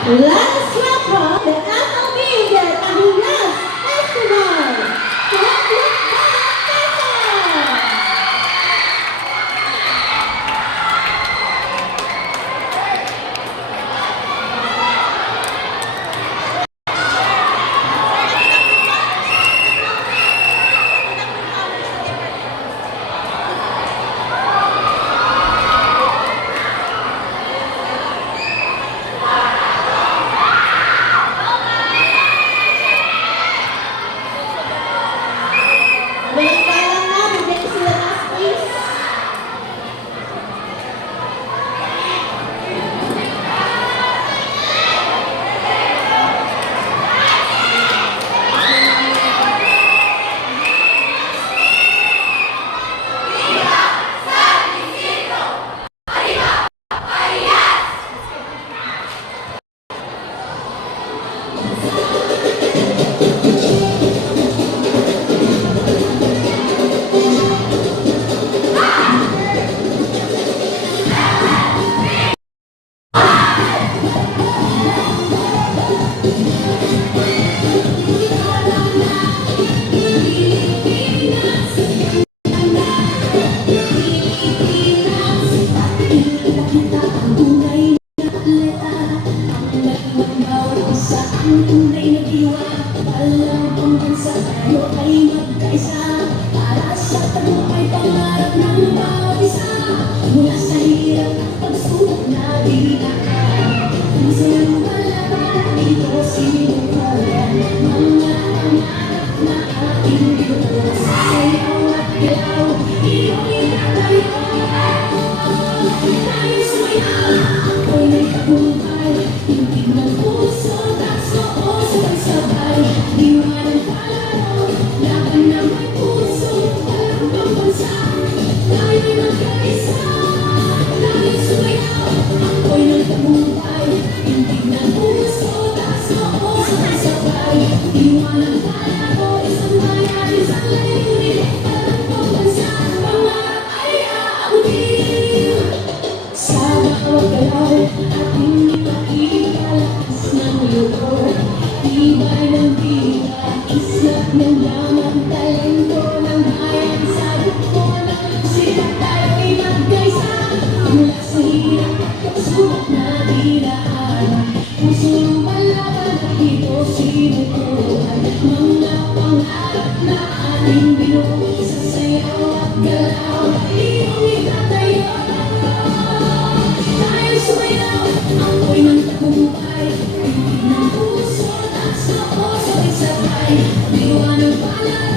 Let's welcome the FLB Tahiyas Festival! Don't look back, Festival! Balik-balang na, bigyan sila ng space. Tunay na diwa, alam ang bansa tayo ay magkaisa. Para sa tagumpay pangarap ng bawat isa. Mula sa hirap, pagsubok na dinaan. Minsan wala, ito sinukulan. Mga pangarap na ating binuo. Sasayaw at galaw, iyong itatayo. Tayo sumayaw, ako'y may tagumpay. Hindi ng puso, sabay, iwanan palaro, laban na may puso, walang pambansa, tayo'y magkaisa, tayo'y sumayaw, ako'y nagtagumpay, tindig ng puso, taas noo, sabay, iwanan palaro, isang bayan, isang layunin, walang pambansa, pangarap ay aabutin. Sa bawat galaw, ating ipakikalakas ng loob. Tibay ng tibay, islap ng damang talento ng bayan. Sa buko ng sila tayo'y magkaisa. Mula sa hirap, pagsubok na dinaan. Puso ng palaban, ito sinukulan. Mga pangarap na ating binuo. Sasayaw at galaw, iyong itatayo. Tayo sumayaw, ako'y ng tagumpay. Hindi ng puso, taas noo, sabay-sabay. Diwa ng palad.